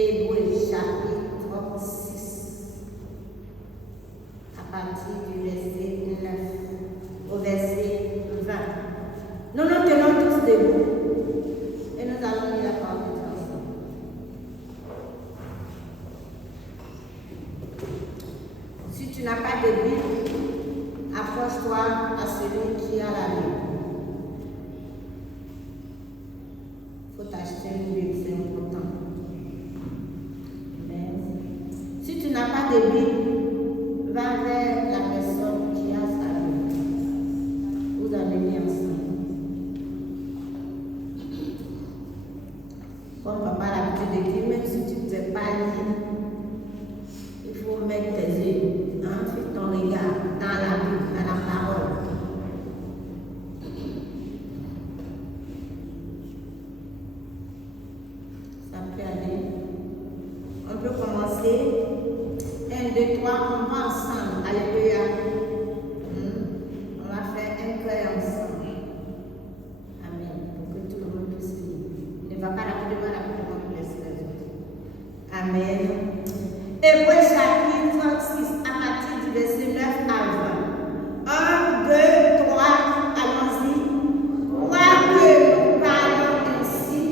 Hébreux chapitre 6, à partir du verset 9 au verset 20. Nous nous tenons tous debout et nous allons lire la parole de Dieu ensemble. Si tu n'as pas de Bible, approche-toi à celui qui a la Bible. Il faut t'acheter une Bible, c'est important. Si tu n'as pas de Bible, va vers la personne qui a sa Bible. Vous allez lire ensemble. Comme papa a l'habitude de dire, même si tu ne sais pas lire, il faut mettre tes yeux, fixe ton regard dans la Bible, dans la parole. Ça peut aller. On peut commencer. 1, 2, 3, on va ensemble. Alléluia. On va faire un cœur ensemble. Amen. Pour que tout le monde puisse lire. Ne va pas rapidement pour laisser les autres. Amen. Hébreux chapitre 6, à partir du verset 9 à 20. 1, 2, 3, allons-y. Quoique nous parlons ainsi,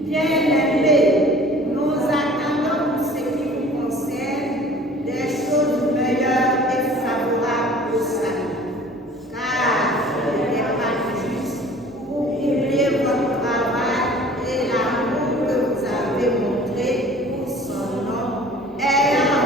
bien-aimés, nous attendons pour ce qui vous concerne des choses meilleures et favorables au salut. Car il n'est pas juste pour oublier votre travail et l'amour que vous avez montré pour son nom, ayant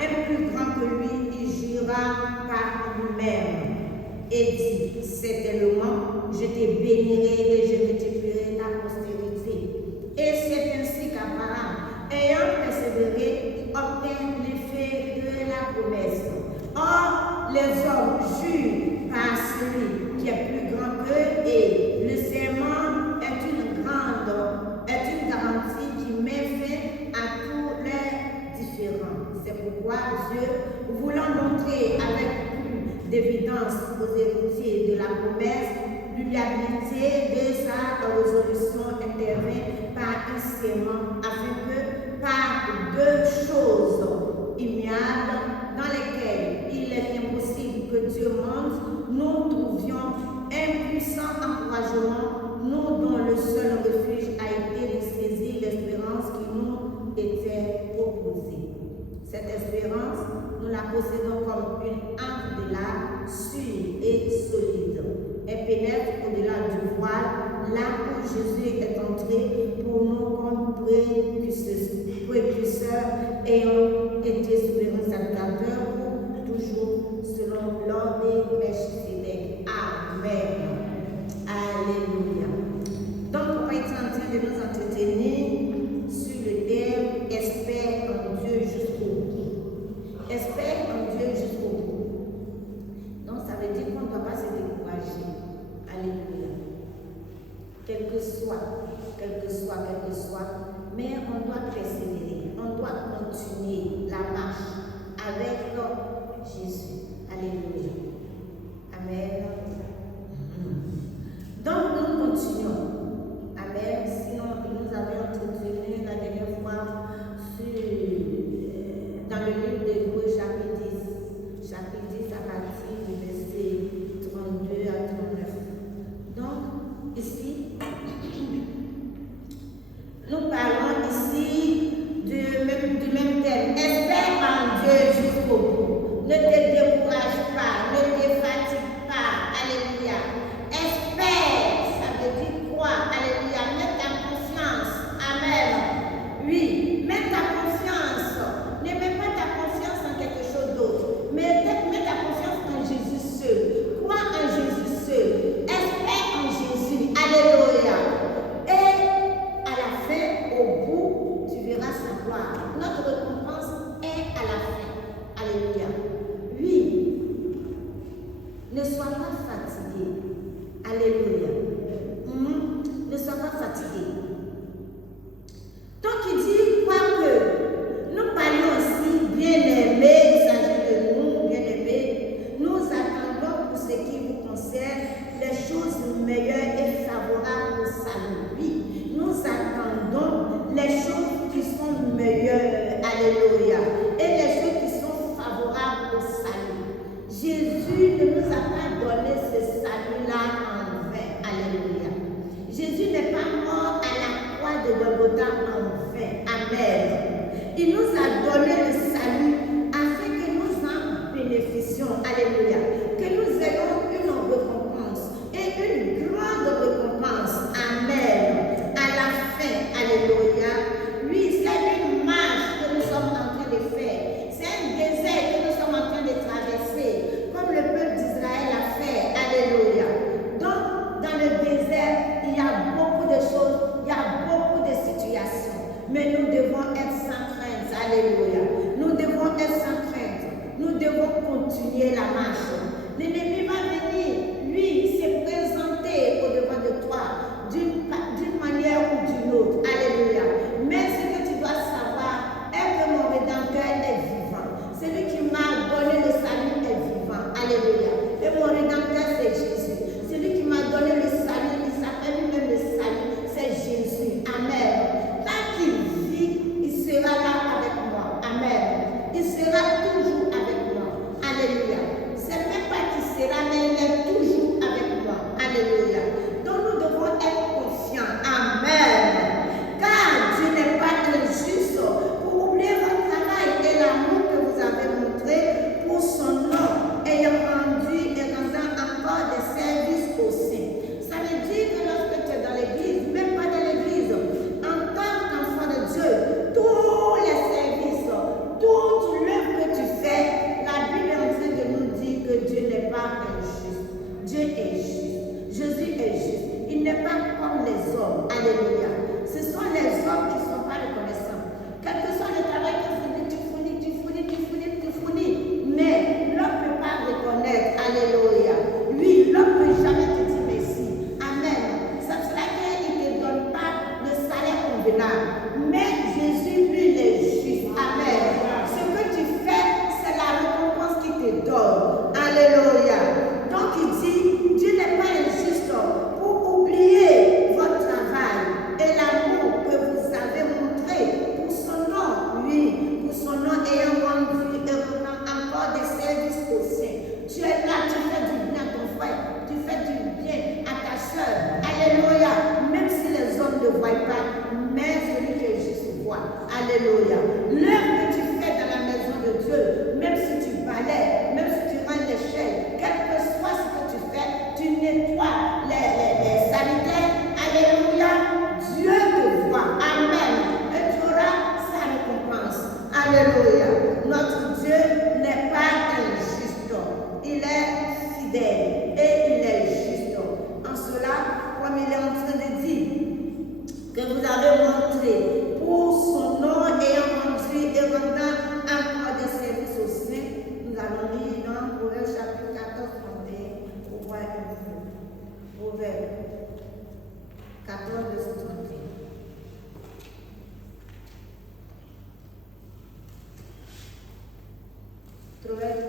un plus grand que lui, il jura par lui-même et dit, certainement, je te bénirai et je multiplierai ta postérité. Et c'est ainsi qu'Abraham, ayant persévéré, obtint l'effet de la promesse. Or, les hommes jurent par celui qui est plus grand qu'eux, et le serment est une garantie qui met fin à tous les différends. C'est pourquoi Dieu, voulant montrer avec plus d'évidence aux héritiers de la promesse l'uniabilité de sa résolution intervient par un serment, afin que par deux choses immuables dans lesquelles il est impossible que Dieu mente, nous trouvions un puissant encouragement, nous dont le seul refuge a été de saisir l'espérance qui nous était proposée. Cette espérance, nous la possédons comme une antre de l'âme sûre et solide. Elle pénètre au-delà du voile, là où Jésus est entré pour nous comme précurseurs ayant été souverains salvateurs pour toujours selon l'ordre de Melchisédek. Amen. Alléluia. Donc, on va être en train de nous entretenir sur le thème espère en Dieu jusqu'au bout. Espère en Dieu jusqu'au bout. Donc, ça veut dire qu'on ne doit pas se décourager. Alléluia. Quel que soit, mais on doit persévérer, on doit continuer la marche avec Jésus. Alléluia. Amen. Donc nous continuons. Amen. Sinon, nous avions entretenu la dernière fois dans le livre d'Hébreux chapitre 10 à partir du verset 32 à 39. Donc, ici, nous parlons ici du même thème. Espère en Dieu jusqu'au bout. Ne te décourage pas, ne te fatigue pas. Alléluia. Espère, ça veut dire quoi? Alléluia. Mets ta confiance. Amen. Oui, mets ta confiance. Ne mets pas ta confiance en quelque chose d'autre. Mais mets ta confiance en Jésus seul. Crois en Jésus seul. Espère en Jésus. Alléluia. Et à la fin, au bout, tu verras sa gloire. Notre récompense est à la fin. Alléluia. Oui. Ne sois pas fatigué. Alléluia. Ne sois pas fatigué. Donc il dit quoi que nous parlons aussi, bien-aimés, il s'agit de nous, bien-aimés, nous attendons pour ce qui vous concerne les choses meilleures et favorables au salut. Oui, nous attendons les choses qui sont meilleures, alléluia, et les choses qui sont favorables au salut. Jésus ne nous a pas donné ce salut-là en vain, alléluia. Jésus n'est pas mort à la croix de Golgotha en vain, amen. Il nous a donné le salut afin que nous en bénéficions, alléluia, que nous ayons une récompense et une grande récompense, amen, à la fin, alléluia. Oui, c'est une marche que nous sommes en train de faire, c'est un désert que nous sommes en train de traverser, comme le peuple d'Israël a fait, alléluia. Donc, dans le désert, il y a beaucoup de choses, il y a beaucoup de situations, mais nous devons être sans crainte, alléluia. Nous devons être sans crainte, nous devons continuer la marche. L'ennemi va venir, lui, se présenter au-devant de toi d'une manière ou d'une autre, alléluia. Mais ce que tu dois savoir est que mon Rédempteur est vivant. Celui qui m'a donné le salut est vivant, alléluia. Et mon Rédempteur, c'est Jésus. Celui qui m'a donné le salut, il s'appelle lui-même le salut, c'est Jésus, amen. Tant qu'il vit, il sera là avec moi, amen. Il sera toujours avec moi, alléluia. C'est même pas qu'il sera, mais il est toujours avec moi, alléluia. Donc nous devons être confiants, amen. Car Dieu n'est pas injuste pour oublier votre travail et l'amour que vous avez montré pour son nom, ayant rendu et rendant encore des services aux saints. Ça veut dire que lorsque tu es dans l'église, même pas dans l'église, en tant qu'enfant de Dieu, tous les services, toute l'œuvre que Alléluia. Notre Dieu n'est pas injuste. Il est fidèle et il est juste. En cela, comme il est en train de dire, que vous avez montré pour son nom ayant rendu et rendant encore des services aux saints, nous allons lire dans Proverbe chapitre 14, 31, pour voir un peu. Proverbe 14, 31.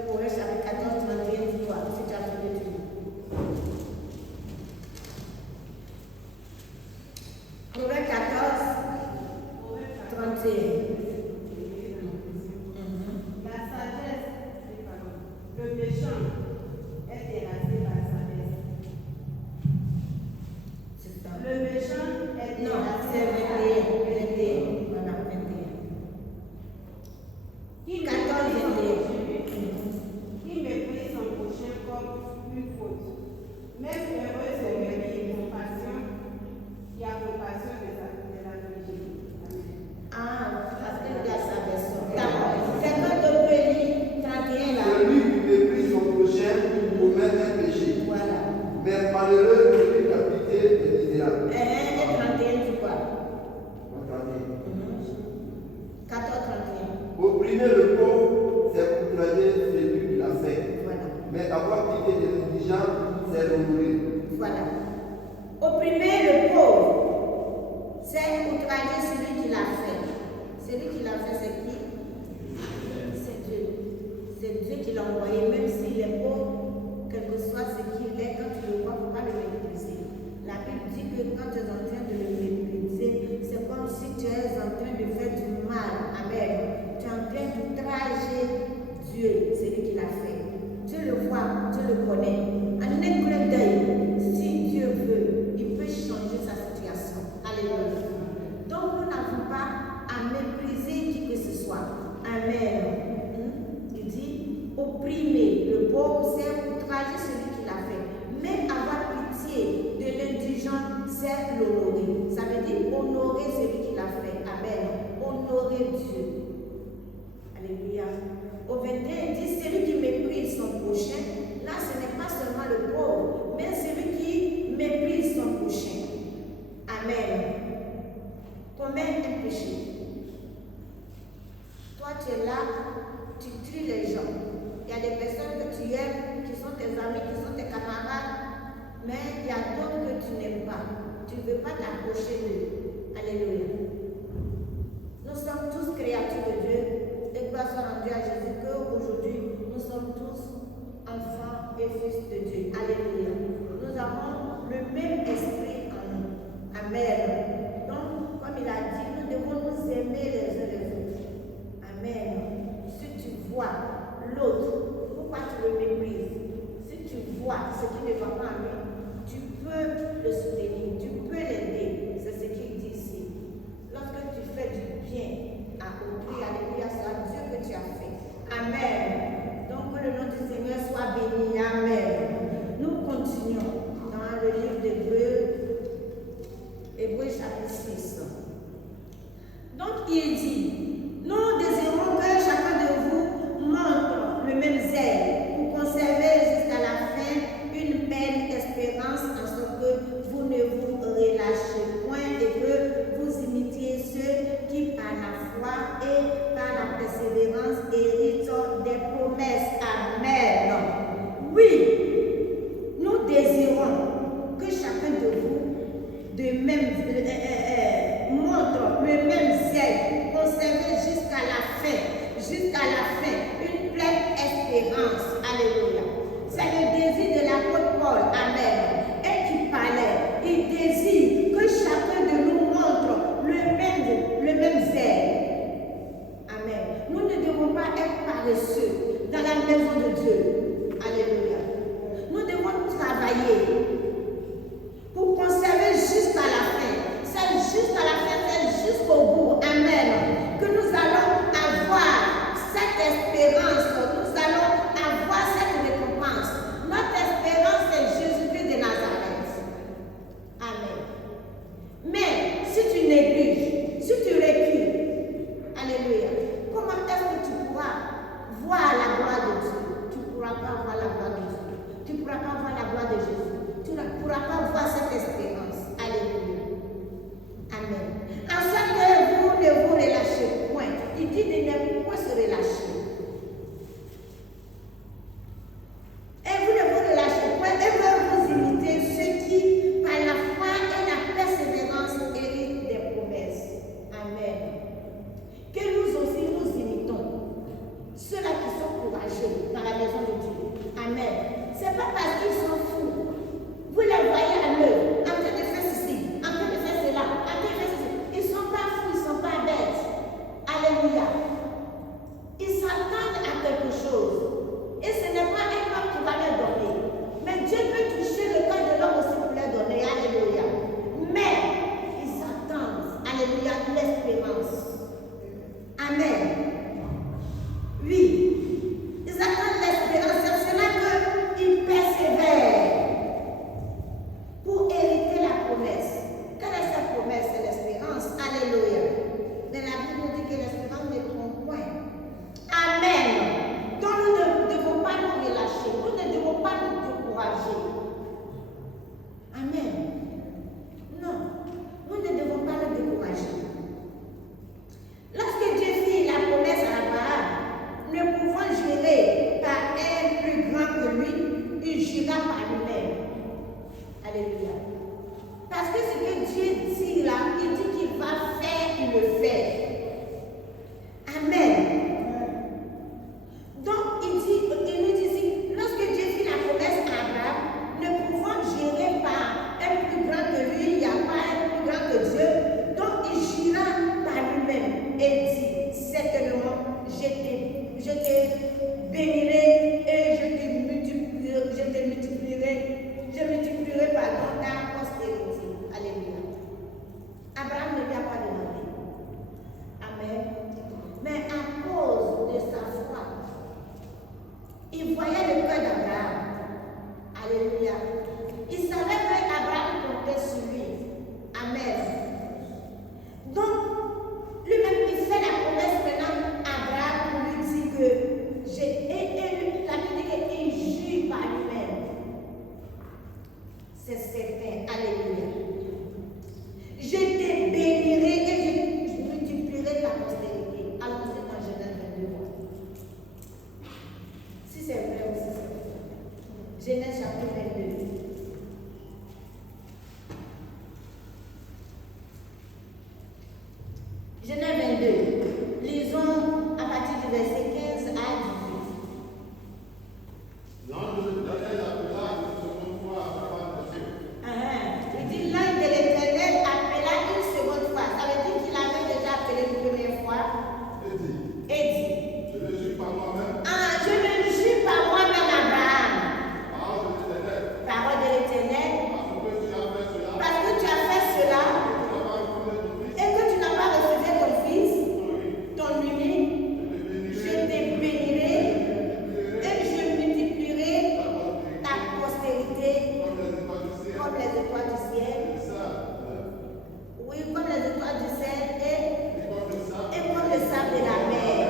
Proverbe chapitre 14, 31, dis-toi, si tu as trouvé tout. Proverbe 14, 31. La sagesse, le méchant est terrassé par sa sagesse. C'est ça. Le méchant est Non, terrassé c'est par 21. Voilà, 21. 14, 21. Qui méprise son prochain comme une faute. Même heureux celui qui a compassion de la origine. Amen. Ah, parce qu'il y a sa version. D'accord. C'est quand on peut lire 31 là. Celui qui méprise son prochain commet un péché. Voilà. Mais malheureux celui qui a pitié des misérables. Et 31, tu vois. Entendez. 14, 31. Opprimer le pauvre, c'est outrager celui qui l'a fait. Voilà. Mais avoir pitié des indigents, c'est l'honorer. Voilà. Opprimer le pauvre, c'est outrager celui qui l'a fait. Celui qui l'a fait, c'est qui? C'est Dieu. C'est Dieu qui l'a envoyé, même s'il est pauvre, quel que soit ce qu'il est, quand tu le vois, il ne faut pas le mépriser. La Bible dit que quand tu es en train de le mépriser, c'est comme si tu es en train de faire du mal. Amen. Tu es en train d'outrager Dieu, celui qui l'a fait. Dieu le voit, Dieu le connaît. En un clin d'œil, si Dieu veut, il peut changer sa situation. Alléluia. Donc nous n'avons pas à mépriser qui que ce soit. Amen. Il dit, opprimer le pauvre, c'est outrager celui qui l'a fait. Mais avoir pitié de l'indigent, c'est l'honorer. Ça veut dire honorer celui qui l'a fait. Amen. Honorer Dieu. Alléluia. Au 21, il dit, celui qui méprise son prochain, là ce n'est pas seulement le pauvre, mais celui qui méprise son prochain. Amen. Commet un péché. Toi tu es là, tu tues les gens. Il y a des personnes que tu aimes, qui sont tes amis, qui sont tes camarades, mais il y a d'autres que tu n'aimes pas. Tu ne veux pas t'approcher d'eux. Alléluia. Nous sommes tous créatures de Dieu. Et grâce soit rendue à Jésus qu'aujourd'hui, nous sommes tous enfants et fils de Dieu. Alléluia. Nous avons le même esprit en nous. Amen. Donc, comme il a dit, nous devons nous aimer les uns les autres. Amen. Si tu vois l'autre, pourquoi tu le méprises? Si tu vois ce qui ne va pas en lui, tu peux le soutenir, tu peux l'aider. C'est ce qu'il dit ici. Lorsque tu fais du bien à autrui, alléluia, c'est à Dieu que tu as fait. Amen. Donc que le nom du Seigneur soit béni. Amen. Nous continuons dans le livre d'Hébreux, Hébreux chapitre 6. Donc il dit, nous désirons que chacun de vous montre le même zèle pour conserver jusqu'à la fin une belle espérance en sorte que vous ne vous relâchez point et que vous imitiez ceux qui par la foi et par la persévérance héritent des promesses. Amen. Oui, nous désirons que chacun de vous montre le même zèle, conserver jusqu'à la fin, une pleine espérance. Alléluia. C'est le désir de l'apôtre Paul. Amen. Et qui parlait, il désire que chacun de nous montre le même zèle. Amen. Nous ne devons pas être paresseux dans la maison de Dieu. Alléluia. Nous devons travailler pour conserver jusqu'à la fin. C'est jusqu'à la fin, c'est jusqu'au bout. Amen. Que nous allons avoir cette espérance, nous allons avoir cette récompense. Notre espérance, c'est Jésus-Christ de Nazareth. Amen. Mais si tu négliges, si tu recules, alléluia, comment est-ce du verset 15 à 18. L'ange de l'Éternel appela une seconde fois Abraham de Dieu. Il dit l'ange de l'Éternel appela une seconde fois. Ça veut dire qu'il avait déjà appelé une première fois. Et dit, Et dit, je ne suis pas moi-même, je ne suis pas moi-même Abraham. parole de l'Éternel, Parole de l'Éternel. parce que tu as fait cela, Parce que tu as fait cela tu n'as pas refusé ton fils, et que tu n'as pas refusé ton unique, je te bénirai et je multiplierai ta postérité comme les étoiles du ciel, comme les étoiles du ciel. et ça, Oui, comme les étoiles du ciel et comme le sable. et comme le sable de la mer.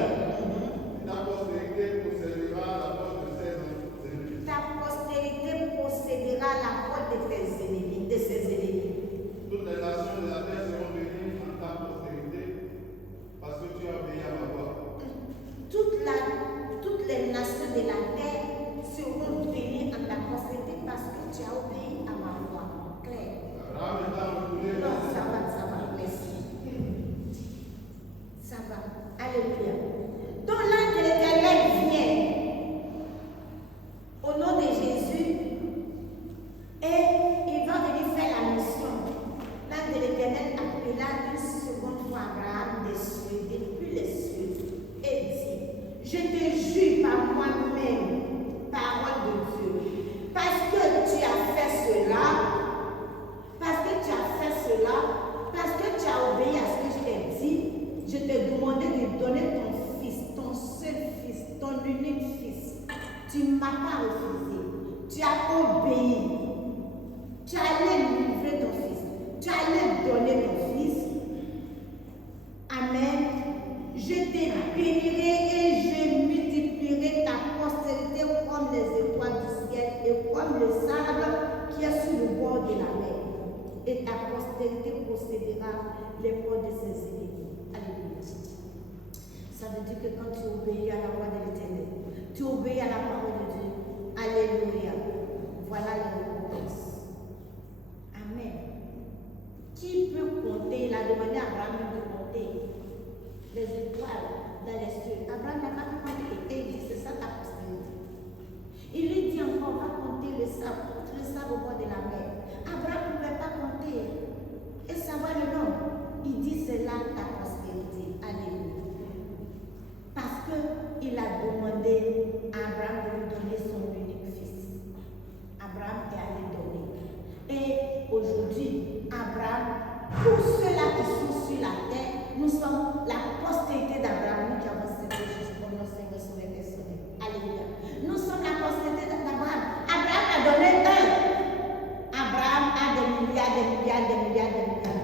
Ta postérité possédera la porte de ses ennemis. Ta postérité possédera la porte de ses ennemis. Toutes les nations de la terre seront bénies en ta postérité, parce que tu as obéi à ma voix. Toutes les nations de la terre seront bénies en ta postérité parce que tu as obéi à ma voix. Claire. Abraham étant retourné Non, ça va, merci. Ça va. Alléluia. Donc l'ange de l'Éternel vient au nom de Jésus et il va venir faire la mission. L'ange de l'Éternel appela une seconde fois Abraham des cieux, depuis les cieux, et dit, je te jure par moi-même, parole de Dieu, parce que tu as fait cela, parce que tu as obéi à ce que je t'ai dit, je t'ai demandé de donner ton fils, ton seul fils, ton unique fils. Tu ne m'as pas refusé. Tu as obéi. Tu allais livrer ton fils. Tu allais donner ton fils. Amen. Je te bénirai et je multiplierai ta postérité comme les étoiles du ciel et comme le sable qui est sur le bord de la mer. Et ta postérité possédera les portes de ses ennemis. Alléluia. Ça veut dire que quand tu obéis à la voix de l'Éternel, tu obéis à la parole de Dieu. Alléluia. Voilà la récompense. Amen. Qui peut compter? Il a demandé à Abraham de compter les étoiles dans les cieux. Abraham n'a pas pu compter. Et il dit, c'est ça ta postérité. Il lui dit encore, va compter le sable au bord de la mer. Abraham ne pouvait pas compter et savoir le nombre. Il dit, c'est là ta postérité. Alléluia. Parce qu'il a demandé à Abraham de lui donner son unique fils. Abraham est allé donner. Et aujourd'hui, Abraham, tous ceux-là qui sont sur la terre, nous sommes la postérité d'Abraham, nous qui avons cette chose pour nos Seigneur sur les personnels. Alléluia. Nous sommes la postérité d'Abraham. Abraham a donné un. Abraham a des milliards de Dieu.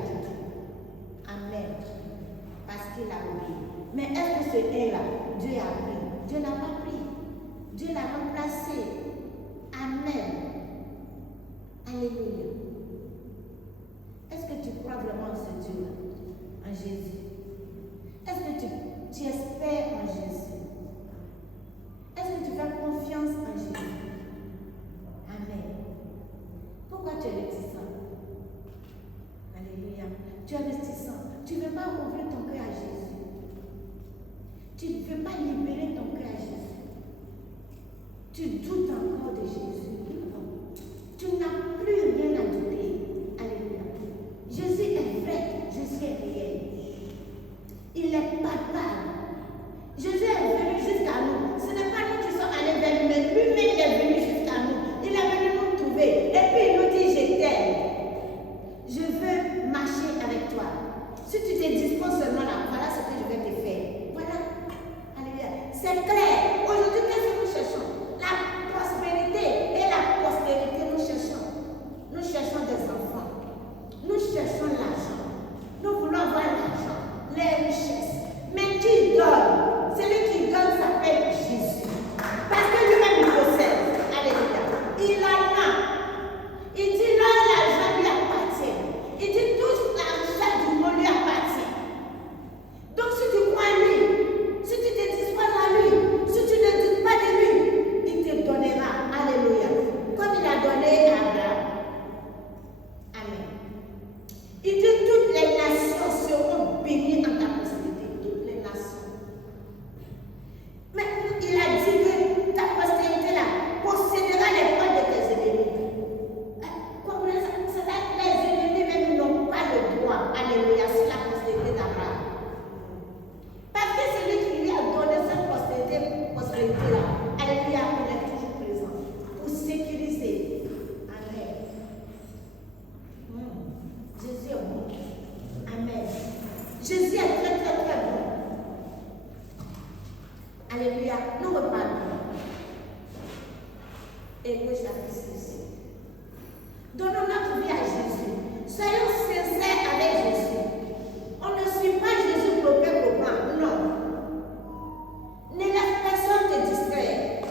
Amen. Parce qu'il a oublié. Mais est-ce que ce est-là, Dieu a pris? Dieu n'a pas pris. Dieu l'a remplacé. Amen. Alléluia. Est-ce que tu crois vraiment en ce Dieu-là? En Jésus? Est-ce que tu espères en Jésus? Est-ce que tu fais confiance en Jésus? Amen. Pourquoi tu es réticent? Alléluia. Tu es réticent. Tu ne veux pas ouvrir ton cœur à Jésus. Tu ne veux pas libérer ton cœur à Jésus. Tu doutes encore de Jésus. Tu n'as plus rien à douter. Alléluia. Jésus est vrai. Jésus est réel. Il est palpable. Jésus est venu jusqu'à nous. Ce n'est pas nous qui sommes allés vers lui, mais lui-même est venu jusqu'à nous. Il est venu nous trouver. Et puis il nous dit, je t'aime. Je veux marcher avec toi. Si tu te disposes seulement là, voilà ce que je vais te faire. Voilà. Alléluia. C'est clair. Aujourd'hui, qu'est-ce que nous cherchons? La prospérité et la postérité, nous cherchons. Nous cherchons des enfants. Nous cherchons l'argent. Nous voulons avoir l'argent, les richesses. Mais qui donne? Celui qui donne s'appelle Jésus. Parce que lui-même il possède. Alléluia. Il en a. Il dit non, l'argent lui appartient. Il dit tout la richesse du monde lui appartient. Donc si tu crois en lui, si tu te disposes à lui, si Alléluia. Nous reparlons. Hébreux chapitre 6. Donnons notre vie à Jésus. Soyons sincères avec Jésus. On ne suit pas Jésus pour le peuple. Non. Ne laisse personne te distraire.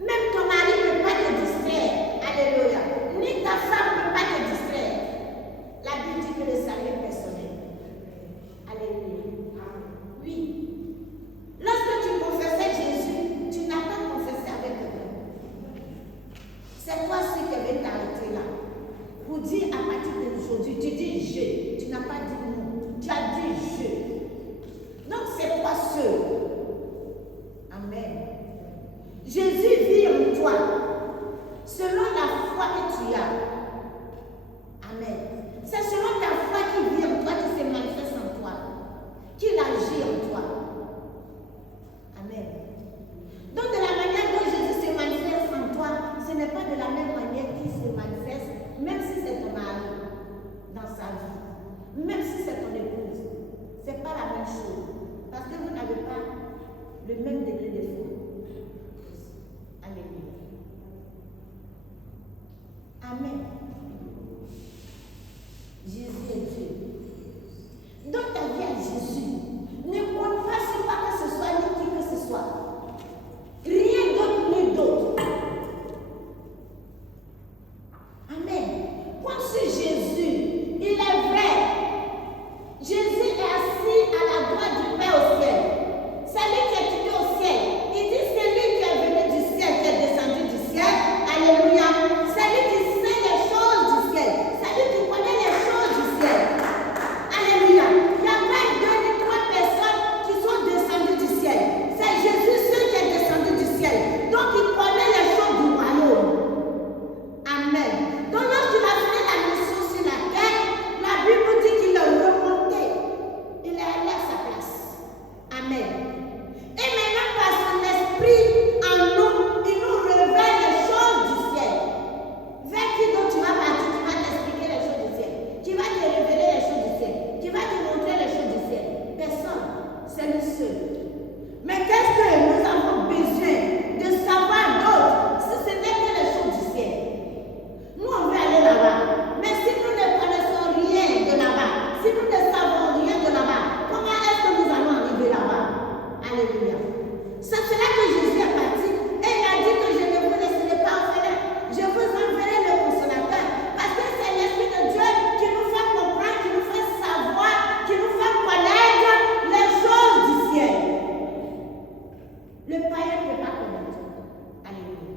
Même ton mari ne peut pas te distraire. Alléluia. Ni ta femme ne peut pas te distraire. La Bible dit que le salut est personnel. Alléluia. Oui. Lorsque tu confessais Jésus, tu n'as pas confessé avec quelqu'un. C'est toi celui qui avait t'arrêter là. Pour dire à partir d'aujourd'hui, tu dis je. Tu n'as pas dit non. Tu as dit je. Donc c'est toi seul. Amen. Jésus vit en toi. Selon la foi que tu as. Amen. C'est selon ta foi qui vit en toi, qui se manifeste en toi. Qui agit en toi. Amen. Donc de la manière dont Jésus se manifeste en toi, ce n'est pas de la même manière qu'il se manifeste, même si c'est ton mari dans sa vie, même si c'est ton épouse. Ce n'est pas la même chose. Parce que vous n'avez pas le même degré de foi. Alléluia. Amen. Jésus est Dieu. Dans ta vie à Jésus, ne compte pas sur quoi que ce soit, ni qui que ce soit. Rien d'autre ni d'autre. Amen. Comme si Jésus, il est vrai. Jésus est assis à la droite du Père au ciel. C'est lui qui est quitté au ciel. Il dit c'est lui qui est venu du ciel, qui est descendu du ciel. Alléluia. C'est lui qui sait les choses du ciel. C'est lui qui connaît les choses du ciel. Alléluia. Il n'y a pas deux ni trois personnes qui sont descendues du ciel. C'est Jésus seul qui est descendu du ciel. Donc il connaît les choses du royaume. Amen. Donc lorsqu'il a fait la mission sur la terre, la Bible dit qu'il est remonté. Il est allé à sa place. Amen. Et maintenant par son esprit en nous, il nous révèle les choses du ciel. Vers qui donc tu vas partir, qui va t'expliquer les choses du ciel, qui va te révéler les choses du ciel, qui va te montrer les choses du ciel. Personne, c'est lui seul. Mais qu'est-ce que nous avons besoin de savoir d'autre si ce n'est que les choses du ciel? Nous, on veut aller là-bas. Mais si nous ne connaissons rien de là-bas, si nous ne savons rien de là-bas, comment est-ce que nous allons arriver là-bas? Alléluia. C'est cela que Jésus est parti. Et il a dit que je ne vous laisserai pas orphelins. Je vous enverrai le consolateur. Parce que c'est l'Esprit de Dieu qui nous fait comprendre, qui nous fait savoir, qui nous fait connaître les choses du ciel. Le païen ne peut pas connaître. Alléluia.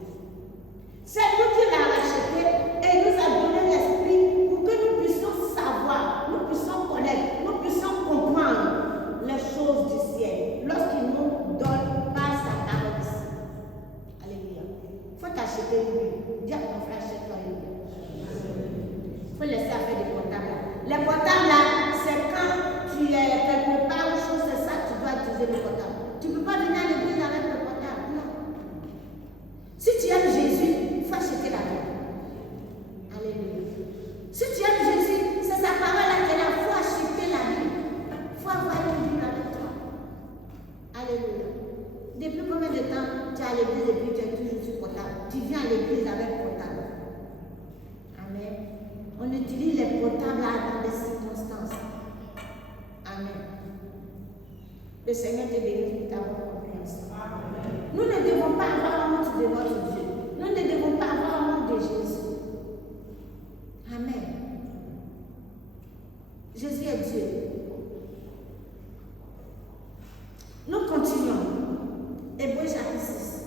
C'est nous qui l'a racheté et il nous a donné l'esprit pour que nous puissions savoir, nous puissions connaître, nous puissions comprendre les choses du ciel lorsqu'il nous donne par sa parole ici. Alléluia. Il faut t'acheter une Bible. Dis à ton frère, achète-toi une Bible. Il faut laisser faire des portables là. Les portables là, c'est quand tu es quelque part ou chose, c'est ça, tu dois utiliser le portable. Tu ne peux pas venir à l'église avec le portable. Non. Si tu aimes Jésus, il faut acheter la Bible. Alléluia. Si tu aimes Jésus, c'est sa parole là qui est là. Il faut acheter la Bible. Il faut avoir une Bible avec toi. Alléluia. Depuis combien de temps tu es à l'église et puis tu es toujours sur portable? Tu viens à l'église avec portable. Amen. On utilise les portables là dans des circonstances. Amen. Le Seigneur te bénisse pour ta bonne compréhension. Nous ne devons pas avoir honte de notre Dieu. Nous ne devons pas avoir honte de Jésus. Amen. Jésus est Dieu. Nous continuons. Hébreux chapitre 6.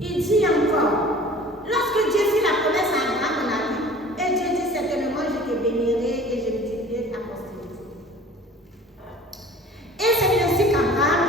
Il dit encore, lorsque Dieu fit la promesse à Abraham, on a vu, et Dieu dit certainement, je te bénirai et je multiplierai ta postérité. Et c'est ainsi qu'Abraham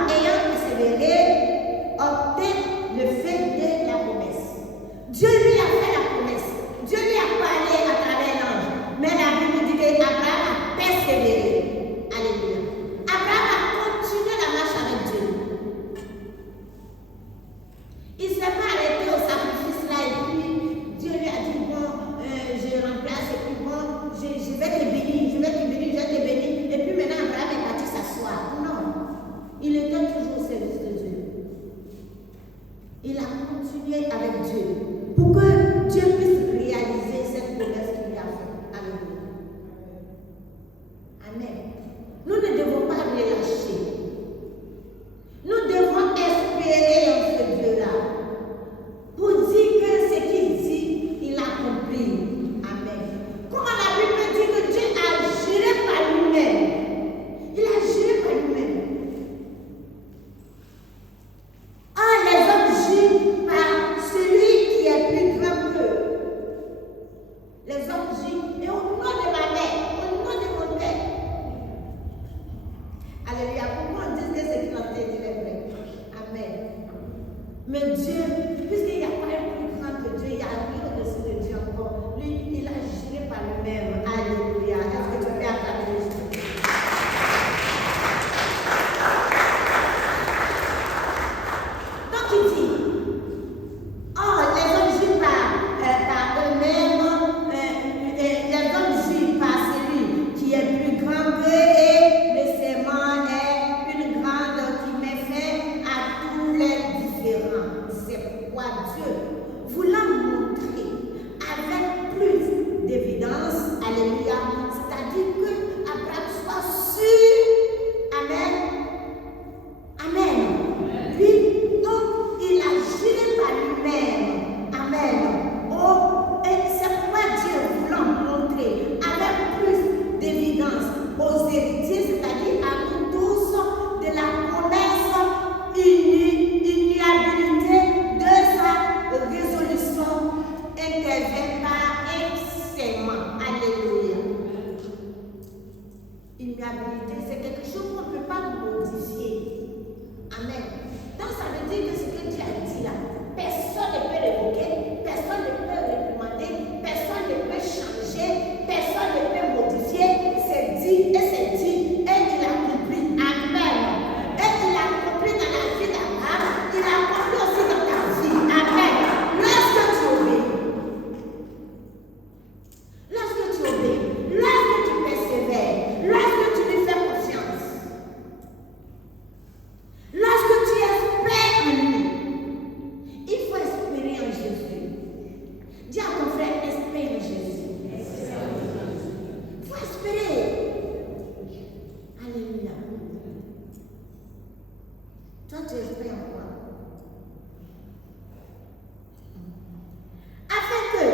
Toi, tu espères en quoi? Afin que,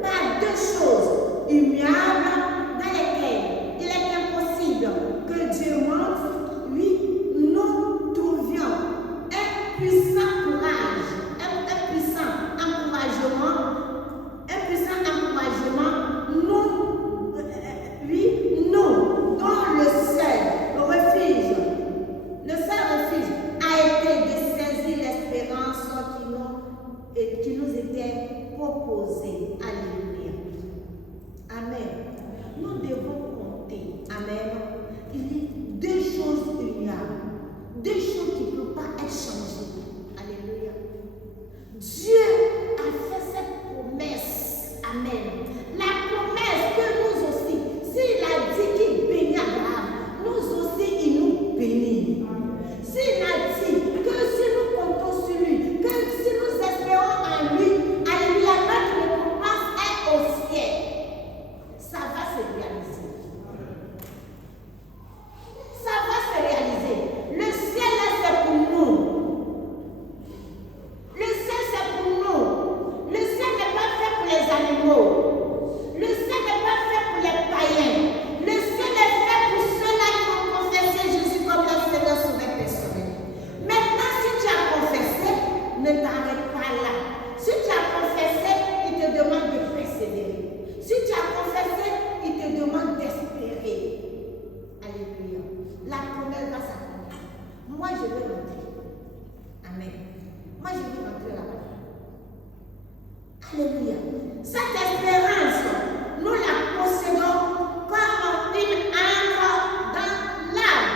par deux choses immuables dans lesquelles il est impossible que Dieu montre, oui, nous trouvions un puissant courage, un puissant encouragement, nous, dont le seul refuge a été de saisir l'espérance qui nous était proposée. Alléluia. Amen. Nous devons compter. Amen. Il y a deux choses ignorables, deux choses qui ne peuvent pas être changées. Alléluia. Dieu a fait cette promesse. Amen. La promesse que nous aussi, s'il a dit qu'il bénit Abraham, nous aussi il nous bénit. S'il a dit que si nous comptons sur lui, que si nous espérons en lui, alléluia, notre récompense est au ciel, ça va se réaliser. Ça va se réaliser. Le ciel c'est pour nous. Le ciel c'est pour nous. Le ciel n'est pas fait pour les animaux. Le ciel n'est pas fait pour les païens. Le ciel est fait pour ceux-là qui ont confessé Jésus comme leur Seigneur sauveur personnel. Maintenant, si tu as confessé, ne t'arrête pas là. Si tu as confessé, il te demande de persévérer. Si tu as confessé, il te demande d'espérer. Alléluia. La promesse va s'accomplir. Moi, je veux rentrer. Amen. Moi, je veux rentrer là-bas. Alléluia. Cette espérance, nous la possédons comme une encre dans l'âme.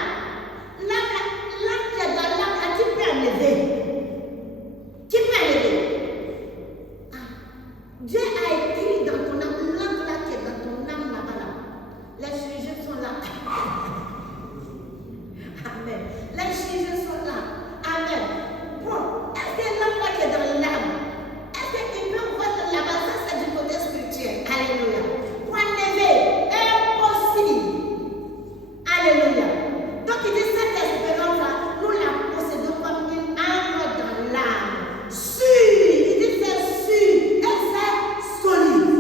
L'âme qui est dans l'âme, là, qui peut enlever. Qui peut enlever. Dieu a écrit dans ton âme, l'âme là qui est dans ton âme là-bas. Là. Les sujets sont là. Amen. Les sujets sont là. Amen. Bon, est-ce que l'âme là qui est dans l'âme, est-ce qu'il peut voir là-bas? Ça, c'est du côté spirituel. Alléluia. Pour enlever, impossible. Alléluia. Donc, il dit cette espérance-là, nous la possédons comme une encre dans l'âme. Sûre. Il dit c'est sûr et c'est solide.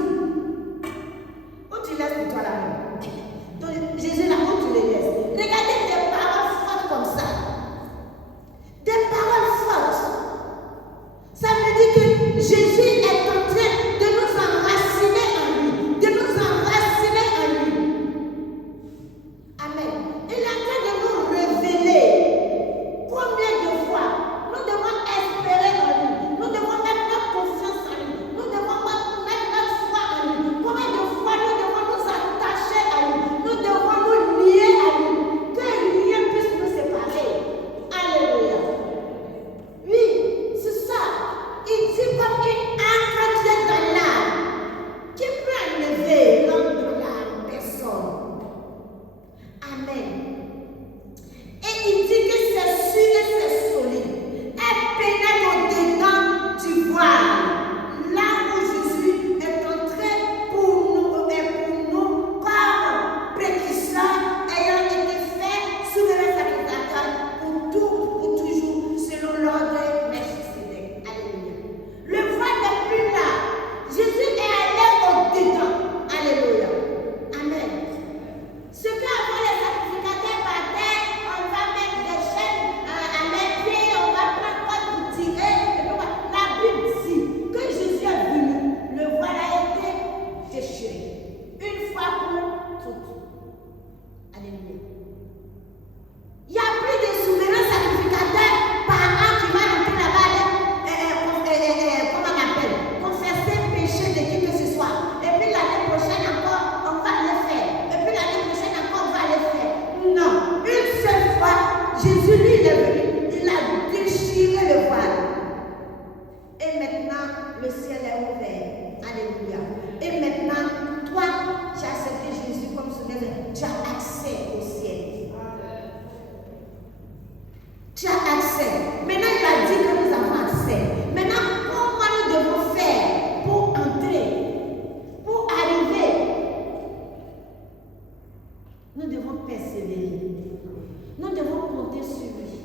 Où tu laisses pour toi là-bas? Donc, Jésus là, où tu les laisses? Regardez des paroles fortes comme ça. Des paroles fortes. Ça veut dire que Jésus est en train de nous enraciner en lui. De nous enraciner en lui. Amen. Il est en train de nous révéler combien de fois nous devons espérer en lui. Nous devons mettre notre confiance en lui. Nous devons mettre notre foi en lui. Combien de fois nous devons nous attacher à lui. Nous devons nous lier à lui. Que rien puisse nous séparer. Alléluia. Oui, c'est ça. Il dit comme une encre qui est dans l'âme. Qui peut enlever l'homme de l'âme? Personne. Amen. Et il dit que c'est sûr et c'est solide. Elle pénètre au-dedans du voile. Là où Jésus est entré pour nous comme précurseur, ayant été fait souverain sacrificateur pour toujours, selon l'ordre de Melchisédek. Alléluia. Le voile n'est plus là. Jésus est allé au-dedans. Alléluia. Amen. Ce qu'avant les sacrificateurs partaient, on va mettre des chaînes à mes pieds, on va prendre quoi pour tirer. Et puis, la Bible dit que Jésus est venu, le voile a été déchiré. Une fois pour toutes. Alléluia. Il n'y a plus de souverain sacrificateur par an qui va rentrer là-bas, comment on appelle, confesser péché de qui que ce soit. Et puis l'année prochaine encore, on va le faire. Et puis l'année prochaine encore, on va le faire. Non, une seule fois, Jésus lui il est venu, il a déchiré le voile. Et maintenant, le ciel est ouvert. Alléluia. Et maintenant, toi, tu as accepté Jésus comme Seigneur, tu as accès au ciel. Tu as accès. Maintenant, il a dit que nous avons accès. Maintenant, comment nous devons faire pour entrer, pour arriver? Nous devons persévérer. Nous devons compter sur lui.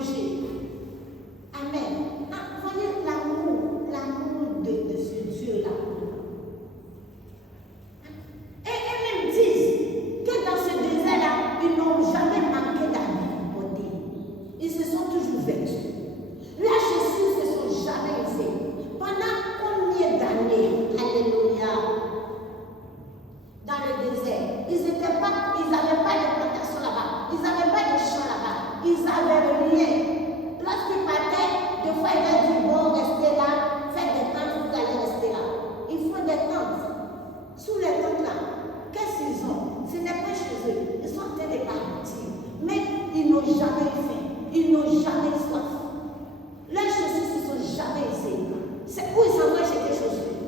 manger. Amen. Ah, voyez l'amour de ce Dieu-là. Et même disent que dans ce désert-là, ils n'ont jamais manqué d'alimenter. Ils se sont toujours vêtus. Là, Jésus ne se sont jamais fait. Pendant combien d'années, alléluia, dans le désert, ils n'avaient pas de plantation là-bas, ils n'avaient pas de champs là-bas, ils n'avaient rien. Lorsqu'ils partaient, deux fois ils leur dit, bon, restez là, faites des tentes, vous allez rester là. Ils font des tentes. Sous les tentes là, qu'est-ce qu'ils ont? Ce n'est pas chez eux, ils sont en train de partir. Mais ils n'ont jamais faim, ils n'ont jamais soif. Leurs chaussures ne sont jamais essayées. C'est où ils s'en vont acheter des chaussures.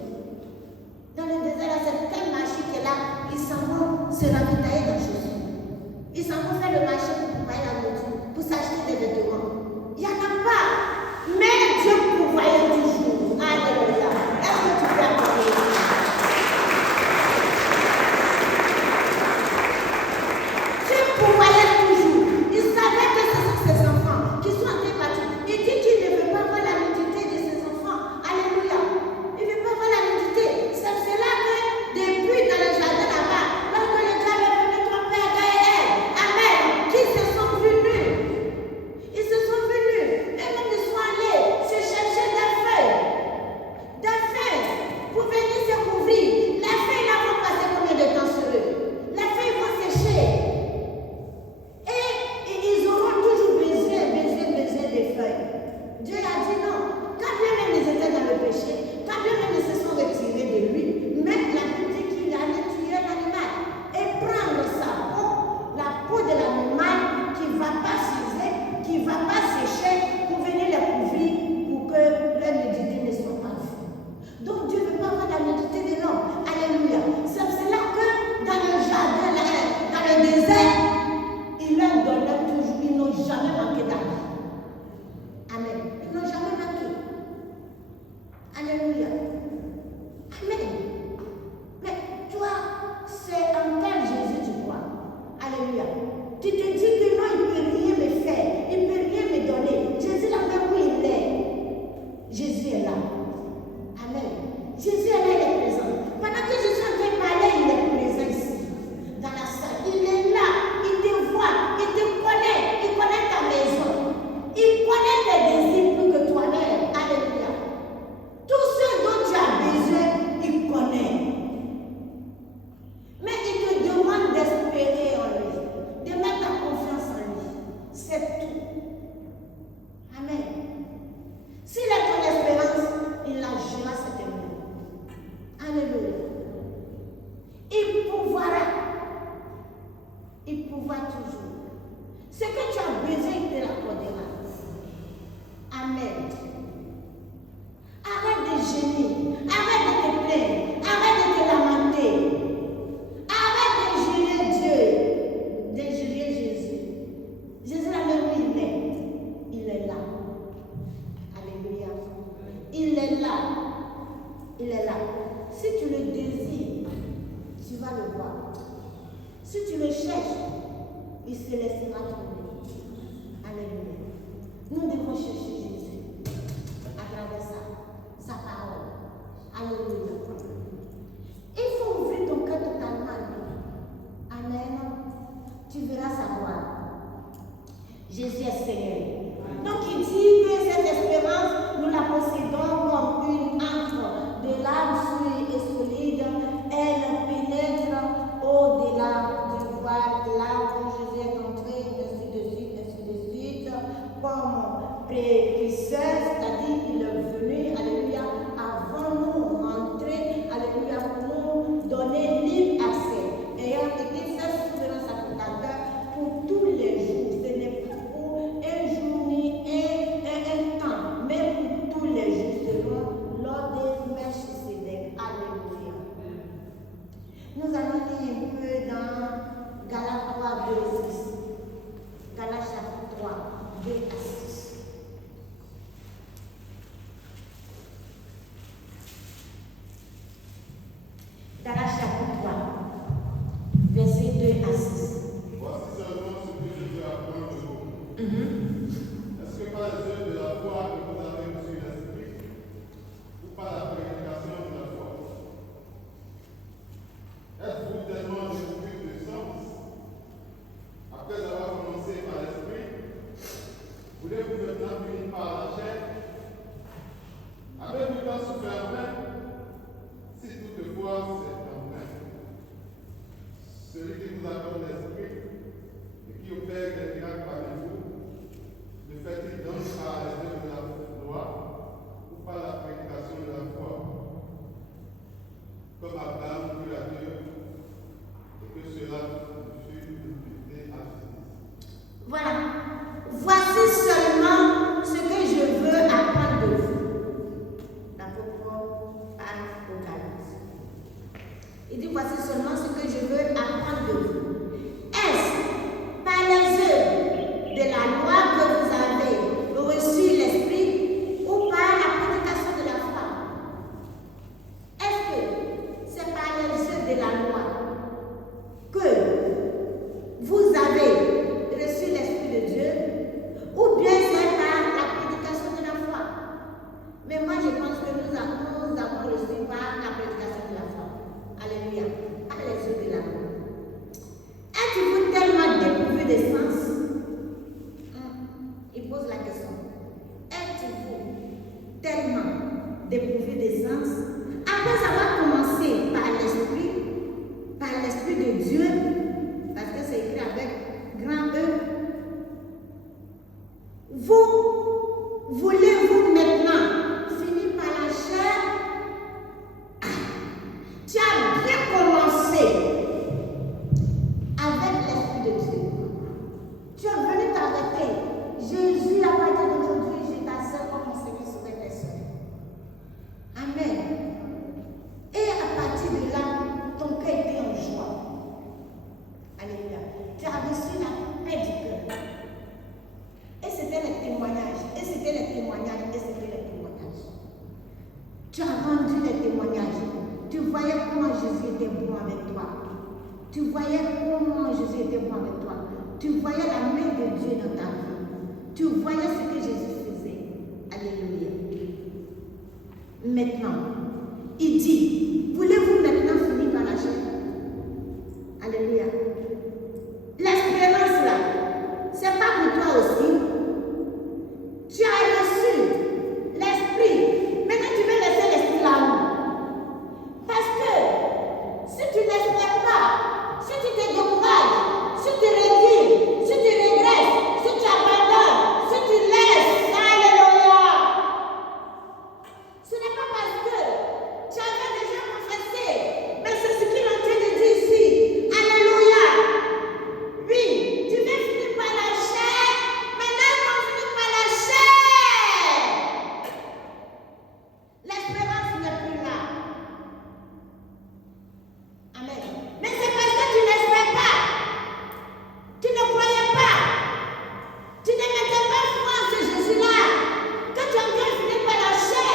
Dans le désert, là, c'est quel marché qui est là, ils s'en vont se ravitailler dans les chaussures. Ils s'en vont faire le marché pour payer la nourriture, pour s'acheter des vêtements. Il n'y en a pas. Mais Dieu pourvoyait toujours. Alléluia. Est-ce que tu peux applaudir? Dieu pourvoyait toujours. Il savait que ce sont ses enfants qui sont en train de partir. Il dit qu'il ne veut pas voir la nudité de ses enfants. Alléluia. Il ne veut pas voir la nudité. C'est cela que depuis dans le jardin là-bas, lorsque le diable est venu tromper Adam et Ève, amen, qui se sont venus. Ils se sont venus. Et même ils sont allés se chercher des feuilles pour venir se couvrir. Les feuilles là vont passer combien de temps sur eux? Les feuilles vont sécher. Et ils auront toujours besoin des feuilles. Dieu a dit non. Quand bien même ils étaient dans le péché, quand bien même ils se sont retirés de lui, même la Bible dit qu'il allait tuer l'animal et prendre sa peau, la peau de l'animal qui ne va pas s'user, qui ne va pas sécher pour venir les couvrir pour que leur nudité ne soit pas vue. Donc Dieu ne veut pas voir la nudité de l'homme. Alléluia. C'est cela que dans le jardin, dans le désert, il leur donnait toujours, ils n'ont jamais manqué d'argent. Amen. Ils n'ont jamais manqué. Alléluia. Amen. Mais toi, c'est en quel Jésus tu crois? Alléluia. Tu te dis que non, il ne peut rien me faire. Il ne peut rien me donner. Jésus là même où il est. Jésus est là. Amen. Jésus est là, il est présent. Pendant que je suis en train de parler, il est présent ici. Dans la salle. Il est là. Il te voit. Il te connaît. Il connaît ta maison. Il connaît tes désirs plus que toi-même. Alléluia. Tout ce dont tu as besoin, il connaît. Mais il te demande d'espérer en lui, de mettre ta confiance en lui. C'est tout. Amen. S'il est ton espérance, il agira certainement. Alléluia. Il pourvoira. Il pourvoit toujours. Ce que tu as besoin, il te l'accordera. Amen. Arrête de gémir. Arrête de te plaindre. Arrête de te lamenter. Arrête de jurer Dieu. De jurer Jésus. Jésus là même où il est. Il est là. Alléluia. Il est là. Il est là. Si tu le désires, tu vas le voir. Si tu le cherches, il se laissera trouver. Alléluia. Nous devons chercher Jésus à travers sa parole. Alléluia. Il faut ouvrir ton cœur totalement à lui. Amen. Tu verras sa gloire. Jésus est Seigneur. Donc il dit que cette espérance, nous la possédons comme une encre de l'âme et solide. Elle pénètre au-delà du voile, là où Jésus est entré, ainsi de suite, comme précurseur, c'est-à-dire il est venu, alléluia, avant nous rentrer, alléluia, pour nous donner libre accès. Ayant été fait souverain sacrificateur pour tous les jours. Ce n'est pas pour un jour ni un temps, mais pour tous les jours, selon l'ordre de Melchisédek. Alléluia. Nous allons lire un peu dans Galates 3, 2 à 6. Galates chapitre 3, 2 à 6. Galates chapitre 3, versets 2 à 6. Voici seulement ce que je veux apprendre de vous. Est-ce maintenant fini par la chair? Avez-vous tant souffert en vain? Si toutefois c'est en vain, celui qui vous accorde l'esprit et qui opère des miracles parmi vous, le fait-il donc par les œuvres de la loi ou par la prédication de la foi? Comme Abraham plut à Dieu, et que cela fut imputé à justice. Voilà. Voici seulement ce que je veux apprendre de vous. L'apôtre parle aux Galates. Il dit voici seulement ce que je veux apprendre de vous. Est-ce par les œuvres de la loi que vous avez reçu l'esprit ou par la prédication de la foi? Est-ce que c'est par les œuvres de la loi que vous avez reçu l'Esprit de Dieu, ou bien c'est par la prédication de la foi? Mais moi je pense que nous avons reçu par la prédication de la foi. Alléluia. Par les œuvres de la loi. Êtes-vous tellement dépourvu de sens? Il pose la question. Êtes-vous tellement dépourvu de sens? Après avoir commencé par l'Esprit de Dieu, parce que c'est écrit avec grand E, voulez-vous maintenant finir par la chair? Tu as bien commencé avec l'Esprit de Dieu. Tu es venu t'arrêter. Jésus, à partir d'aujourd'hui, je t'assure comme mon Seigneur sauvé tes soeurs. Amen. Et à partir de là, ton cœur était en joie. Alléluia. Tu as reçu la paix du cœur. Et c'était les témoignages. Et c'était les témoignages. Et c'était les témoignages. Tu as rendu les témoignages. Tu voyais comment Jésus était bon avec toi. Tu voyais comment Jésus était bon avec toi. Tu voyais la main de Dieu dans ta vie. Tu voyais ce que Jésus faisait. Alléluia. Maintenant, il dit, voulez-vous maintenant finir par la chair? Alléluia. L'espérance là, c'est pas pour toi aussi. Tu as reçu l'esprit. Maintenant tu veux laisser l'esprit là-haut. Parce que si tu n'espères pas, si tu te décourages, si tu recules, si tu régresses, si tu abandonnes, si tu laisses, alléluia. Ce n'est pas parce que tu avais déjà confessé, mais c'est ce qu'il est en train de dire ici. Alléluia. Oui, tu veux finir par la chair, maintenant on finit par la chair. L'espérance n'est plus là. Amen. Mais c'est parce que tu n'espères pas. Tu ne croyais pas. Tu ne mettais pas foi en ce Jésus-là. Que tu as encore fini par la chair.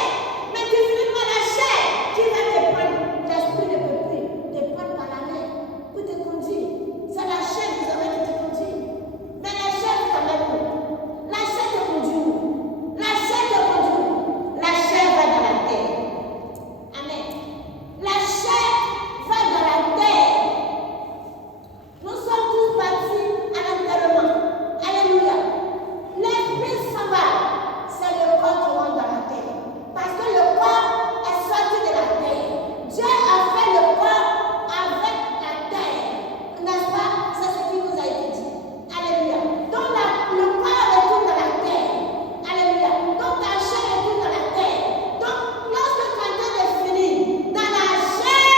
Mais tu finis par la chair. Tu vas te prendre. L'esprit ne peut plus te prendre par la main pour te conduire. C'est la chair qui qui te conduit. Mais la chair quand même où? La chair te conduit où? La chair te conduit où? La chair va dans la terre. Amen. La chair va dans la terre. Nous sommes tous partis à l'enterrement. Alléluia. L'esprit s'en va. C'est le corps qui rentre dans la terre. Parce que le corps est sorti de la terre. Dieu a fait le corps avec la terre. N'est-ce pas? C'est ce qui nous a été dit. Alléluia. Donc le corps retourne dans la terre. Alléluia. Donc ta chair retourne dans la terre. Donc lorsque tu es en train de finir dans la chair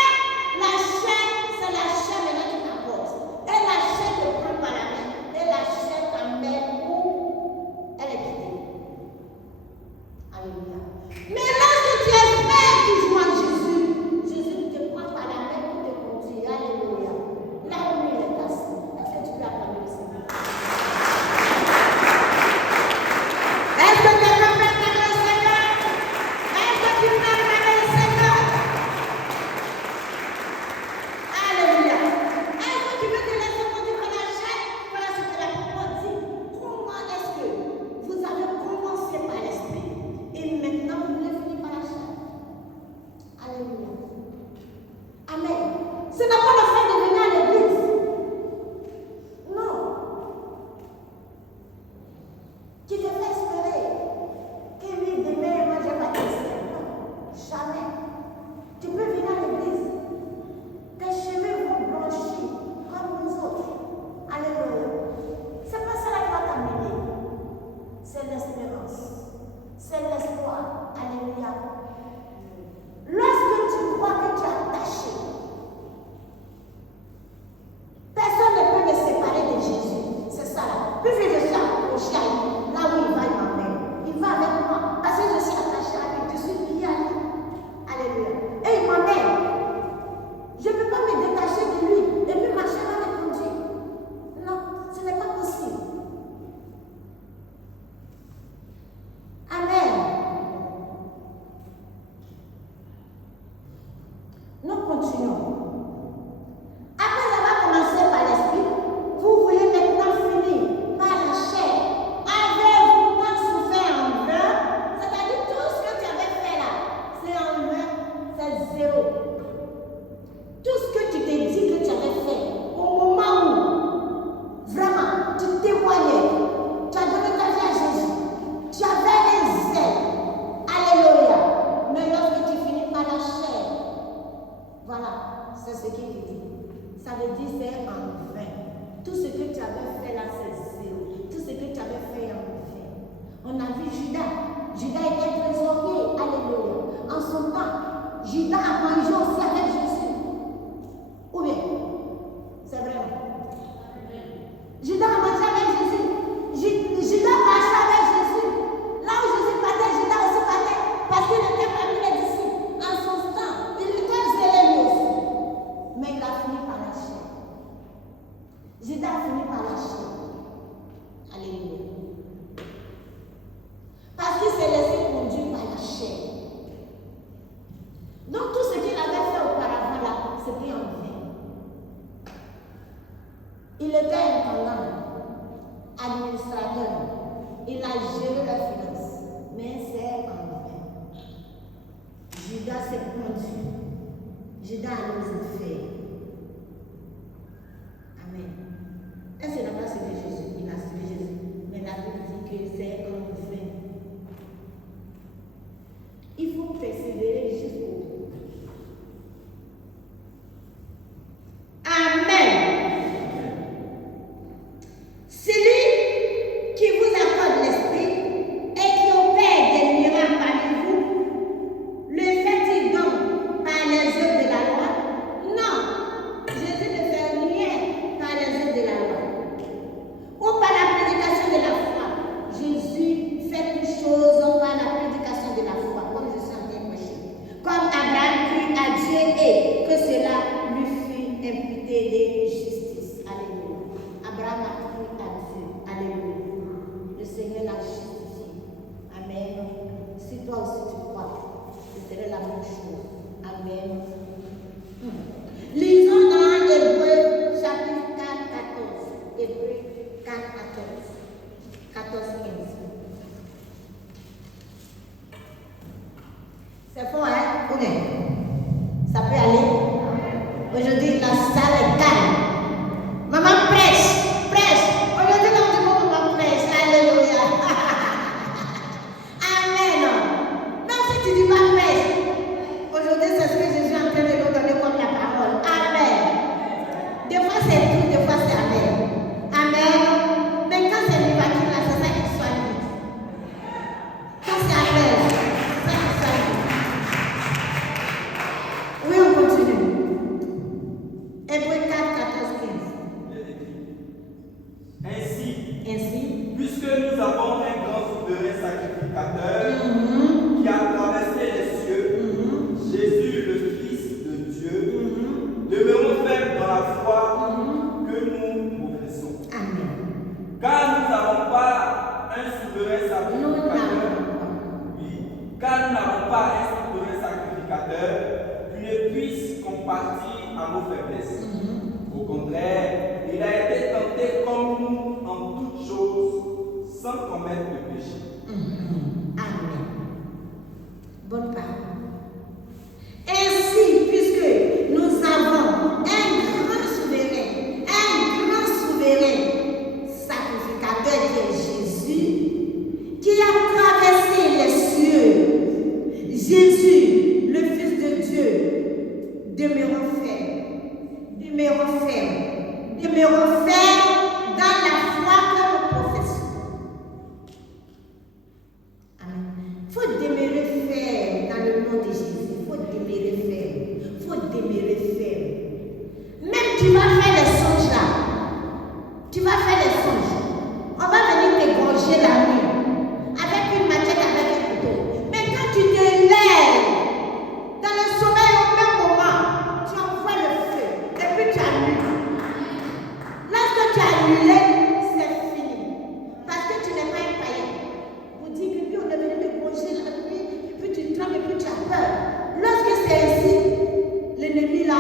c'est la chair maintenant qui t'apporte. Et la chair te prend par la main. Et la chair t'amène où elle est quittée. Alléluia. Mais lorsque tu espères toujours en Jésus, Jésus te prend par la main pour te conduire. Alléluia. Là où il est assis. Est-ce que tu peux acclamer le Seigneur? Est-ce que quelqu'un peut acclamer le Seigneur? Est-ce que tu peux acclamer le Seigneur? Alléluia. Est-ce que tu veux te laisser conduire par la chair? Voilà ce que la parole dit. Comment est-ce que vous avez commencé par l'esprit et maintenant dis c'est en vain. Tout ce que tu avais fait là, c'est zéro. Tout ce que tu avais fait en vain. On a vu Judas. Judas était trésorier. Alléluia. En son temps, Judas a mangé aussi avec Jésus. Ou bien, c'est vrai. Judas a mangé avec Jésus. Judas marchait avec Jésus. Là où Jésus partait, Judas aussi partait. Parce qu'il était parmi les disciples. En son temps, il était zélé lui aussi. Mais il a fini par lâcher. Judas a fini par lâcher. Alléluia. Parce qu'il s'est laissé conduire par la chair. Donc tout ce qu'il avait fait auparavant là, c'était en vain. Il était intendant, administrateur. Il a géré la finance. Mais c'est en vain. Judas s'est conduit. Judas a osé faire. Amen. Est-ce qu'il n'a pas suivi Jésus? Il a suivi Jésus. Mais la Bible dit que c'est en vain. Il faut persévérer jusqu'au bout. Amen. Celui qui vous accorde l'esprit et qui opère des miracles parmi vous, le fait-il donc par les œuvres de la loi? Non. Jésus ne fait rien par les œuvres de la loi. Ou par la prédication de la foi. Jésus fait une chose par la prédication de la foi. Comme Abraham crut à Dieu et que cela lui fut imputé de justice. Alléluia. Abraham a cru à Dieu. Alléluia. Le Seigneur l'a justifié. Amen. Si toi aussi tu crois, ce serait la même chose. Amen. Lisons dans Hébreux chapitre 4, 14. Hébreux 4, 14. 14, 15. C'est fort, hein? Ok. Ça peut aller? Aujourd'hui, la salle est calme. Maman prêche. Aujourd'hui, on dit que maman prêche. Alléluia. Amen. Même si tu dis pas prêche, aujourd'hui, c'est ce que Jésus est en train de nous donner comme la parole. Amen. Des fois, c'est tout, des fois, c'est amen. Amen. Mais quand c'est l'évangile, là, c'est ça qui soit vite. Quand c'est amen, c'est ça qui soit vite. Oui, on continue. Hébreux 4, 14, 15. Ainsi, puisque nous avons un grand souverain sacrificateur qui a traversé les cieux, Jésus, le Fils de Dieu, demeurons fermes dans la foi que nous professons. amen. Car nous n'avons pas un souverain sacrificateur. Car nous n'avons pas un souverain sacrificateur qui ne puisse compatir à nos faiblesses. Au contraire, il a été tenté comme nous en toutes choses, sans commettre de péché. Amen. Bonne parole. Ainsi, puisque nous avons un grand souverain sacrificateur qui est Jésus, qui a traversé les cieux, Jésus, le Fils de Dieu, demeurons fermes dans la foi que nous professons. Amen. Il faut demeurer ferme dans le nom de Jésus. Il faut demeurer ferme. Même tu vas faire les songes là. On va venir t'égorger la nuit avec une machette, avec un couteau. Mais quand tu te lèves dans le sommeil au même moment, tu envoies le feu et puis tu annules. Lorsque tu as annulé, c'est fini. Parce que tu n'es pas un païen. Vous dites que lui, on est venu m'égorger la nuit, et puis tu trembles, et puis tu as peur. Lorsque c'est ainsi, l'ennemi là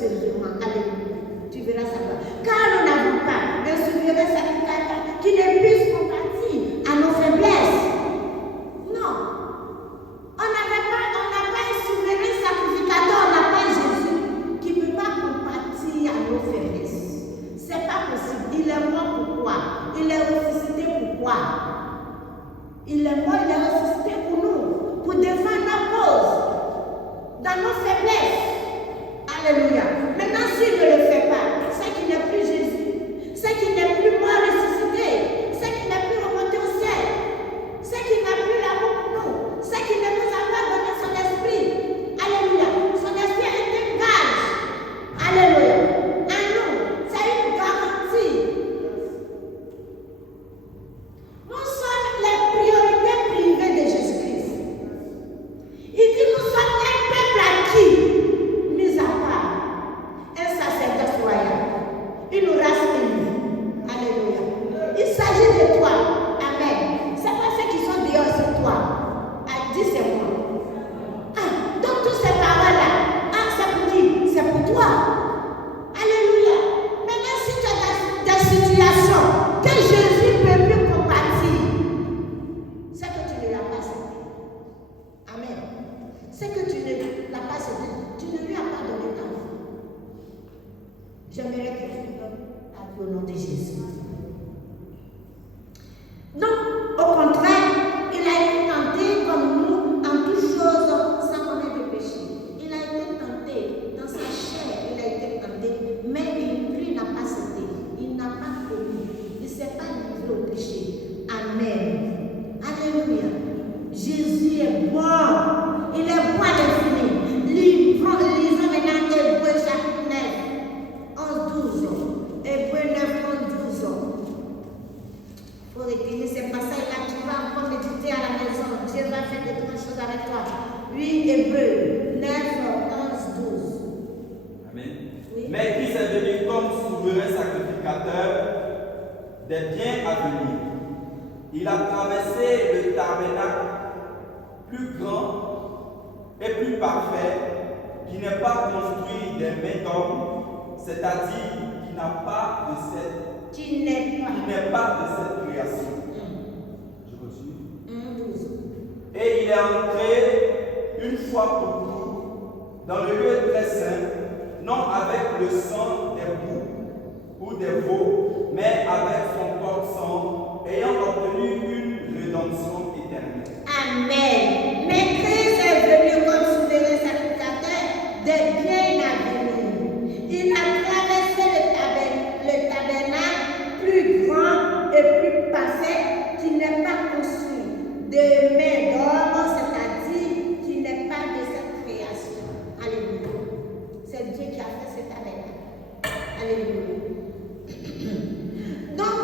sérieusement. Alléluia. Tu verras ça. Car nous n'avons pas un souverain sacrificateur qui ne puisse compatir à nos faiblesses. Non. On n'a pas un souverain sacrificateur, on n'a pas Jésus qui ne peut pas compatir à nos faiblesses. C'est pas possible. Il est mort pourquoi? Il est ressuscité pourquoi? Il est mort, il est ressuscité pour nous, pour défendre nos causes, dans nos faiblesses. Alléluia. Maintenant, s'il ne le fait pas, c'est qu'il n'est plus Jésus, c'est qu'il n'est plus mort ressuscité, c'est qu'il n'est plus remonté au ciel, c'est qu'il n'a plus l'amour pour nous, c'est qu'il ne nous a pas donné son esprit. Alléluia. Son esprit est un gage. Alléluia. À nous, c'est une garantie. Nous sommes les priorités privées de Jésus-Christ. Il dit nous sommes un peuple acquis, mis à part, un sacerdoce royal, une race élue. Alléluia. Il s'agit de toi. Amen. C'est pas ceux qui sont dehors, c'est toi. Ah, dis c'est moi. Ah, donc toutes ces paroles-là, ah, c'est pour qui? C'est pour toi. Alléluia. Maintenant, si tu as des situations que Jésus ne peut plus compatir, c'est que tu ne l'as pas accepté. Amen. C'est que tu ne l'as pas accepté. Tu ne lui as pas donné ta vie. J'aimerais que tu donnes ta vie au nom de Jésus. Donc, au contraire, il a été tenté comme nous en toutes choses sans connaître de péché. Il a été tenté dans sa chair, il a été tenté, mais lui n'a pas cédé. Il n'a pas connu. Il ne s'est pas livré au péché. Amen. Alléluia. Jésus est bon. Il est bon à l'infini. Lisons maintenant Hébreux chapitre 9, 11, 12. Hébreux 9, 11, 12. Il faut retenir ces passages-là. Tu vas encore méditer à la maison. Dieu va faire de grandes choses avec toi. Oui, Hébreux 9, 11, 12. Amen. Oui. Mais Christ est venu comme souverain sacrificateur des biens à venir. Il a traversé le tabernacle plus grand et plus parfait, qui n'est pas construit des mains d'homme, c'est-à-dire qui n'a pas de cette, Qui n'est pas. de cette création. Je continue. 12. Et il est entré une fois pour toutes dans le lieu très saint, non avec le sang des boucs ou des veaux, mais avec son propre sang, ayant obtenu une rédemption éternelle. Amen. Mais Christ est venu comme souverain sacrificateur des biens à venir. Il a traversé le tabernacle plus grand et plus parfait qui n'est pas construit de mains d'homme, c'est-à-dire qui n'est pas de cette création. Alléluia. C'est Dieu qui a fait ce tabernacle. Alléluia. Donc,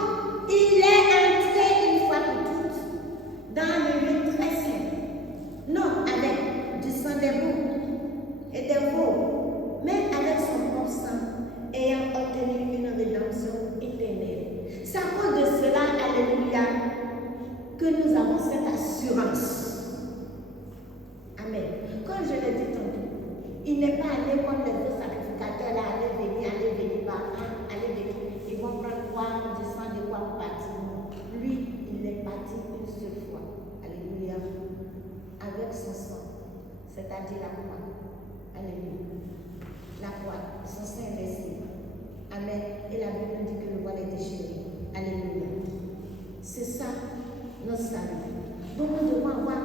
il est entré une fois pour toutes dans le lieu très saint. Non avec du sang des boucs et des veaux, mais avec son propre sang, ayant obtenu une rédemption éternelle. C'est à cause de cela, alléluia, que nous avons cette assurance. Amen. Comme je l'ai dit tantôt, il n'est pas allé comme les autres sacrificateurs là, aller venir, aller venir. Ils vont prendre quoi, du sang de quoi pour partir. Lui, il est parti une seule fois. Alléluia. Avec son sang, c'est-à-dire la croix. Alléluia. La croix, son sang est versé. Amen. Et la Bible dit que le voile est déchiré. Alléluia. C'est ça, notre salut. Donc nous devons avoir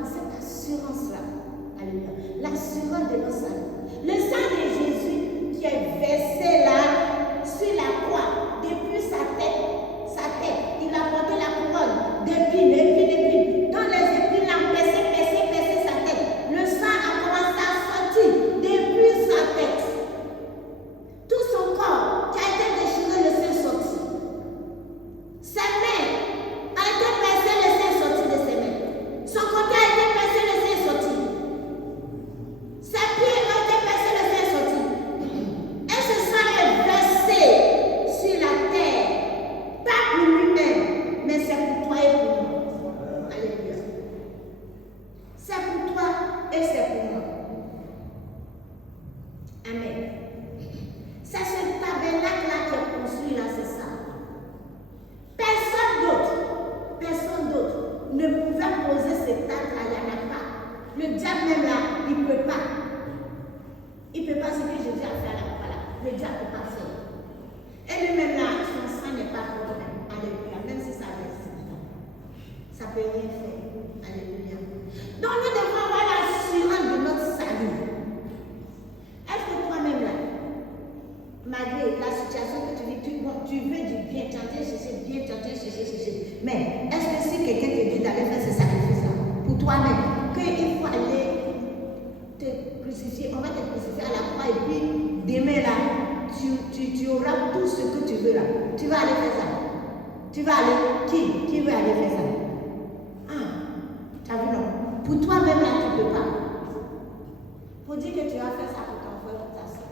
le diable ne peut pas faire. Et lui-même là, son sang n'est pas pour toi. Alléluia. Même si ça reste, ça ne peut rien faire. Alléluia. Donc nous devons avoir l'assurance de notre salut. Est-ce que toi-même là, malgré la situation que tu vis, tu veux du bien, tu es en train de chercher bien, tu es en train de chercher. Mais est-ce que si quelqu'un te dit d'aller faire ce sacrifice-là, pour toi-même, qu'il faut aller te crucifier, on va te crucifier à la croix et puis demain là, tu auras tout ce que tu veux là. Tu vas aller faire ça. Tu vas aller, qui veut aller faire ça? Ah, tu as vu non? Pour toi-même là, tu ne peux pas. Pour dire que tu vas faire ça pour ton frère, pour ta soeur.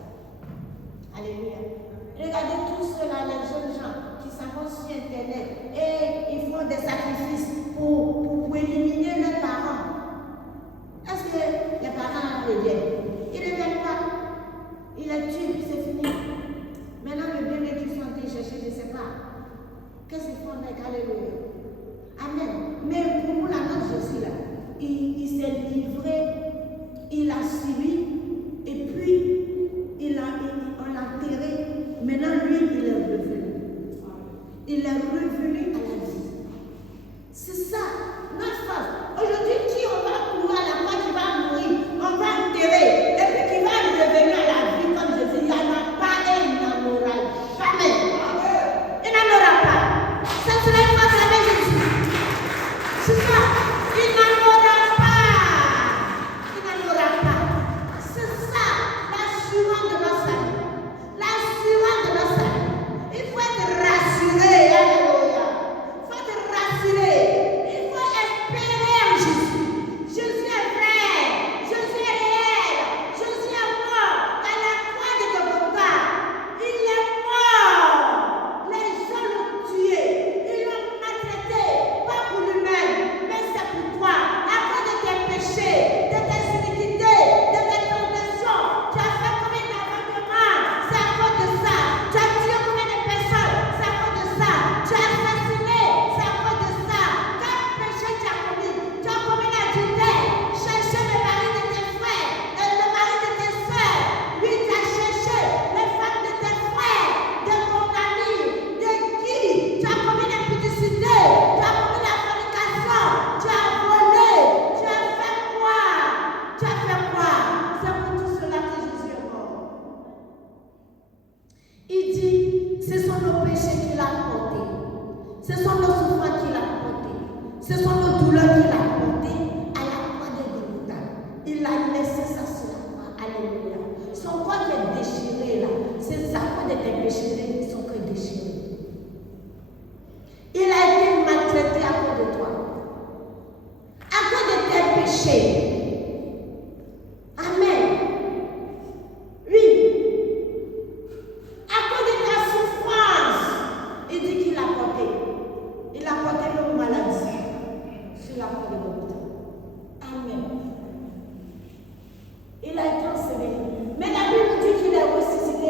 Alléluia. Regardez tous ceux-là, les jeunes gens qui s'en vont sur Internet et ils font des sacrifices pour éliminer leurs parents. Est-ce que les parents reviennent? Ils ne reviennent pas. Ils les tuent, c'est fini. Maintenant, le bébé qui sont en train de chercher, je ne sais pas. Qu'est-ce qu'ils font avec? Alléluia. Amen. Mais pour nous, la notre Jésus, là, il s'est livré, il a suivi, et puis on l'a enterré. Maintenant, lui, il est revenu. Il est revenu à la vie. C'est ça, notre force. Aujourd'hui, qui on va courir à la croix, qui va mourir, on va enterrer, et puis qui va revenir à la vie, comme je dis, il n'y en a pas et il n'en aura jamais. Il n'en aura pas. Ça serait une force avec Jésus. C'est ça. Il n'en aura pas. Il n'en aura pas. C'est ça, l'assurance de notre salut. L'assurance de notre salut. Il faut être rassuré. Alléluia. Il faut être rassuré. Il faut espérer en Jésus. Jésus est vrai. Jésus est réel. Jésus est mort à la croix de Golgotha. Il est mort. Les gens l'ont tué. Ils l'ont maltraité. Pas pour lui-même, mais c'est pour toi. À cause de tes péchés, de tes iniquités, de tes transgressions. Tu as fait combien d'avortements? C'est à cause de ça. Tu as tué combien de personnes? C'est à cause de ça. Tu as assassiné? C'est à cause de ça. Quel péché tu as commis? Tu as commis l'adultère. Chercher le mari de tes frères, le mari de tes soeurs. Lui, tu as cherché les femmes de tes frères, de ton ami, de qui? Tu as commis l'impudicité. Tu as commis la fornication. Tu as volé. Tu as fait quoi? Tu as fait quoi? C'est pour tout cela que Jésus est mort. Il dit, ce sont nos péchés qu'il a portés. Ce sont nos souffrances qu'il a portées. Ce sont nos douleurs qu'il a portées à la croix de Golgotha. Il a laissé ça sur la croix. Alléluia. Son corps qui est déchiré là, c'est sa croix d'être déchirée, son corps est déchiré. Il a été maltraité à cause de toi. À cause de tes péchés. Amen. Oui. À cause de ta souffrance, il dit qu'il a porté. Il a porté nos maladies sur la croix de Golgotha. Amen. Il a été enseveli. Mais la Bible dit qu'il est ressuscité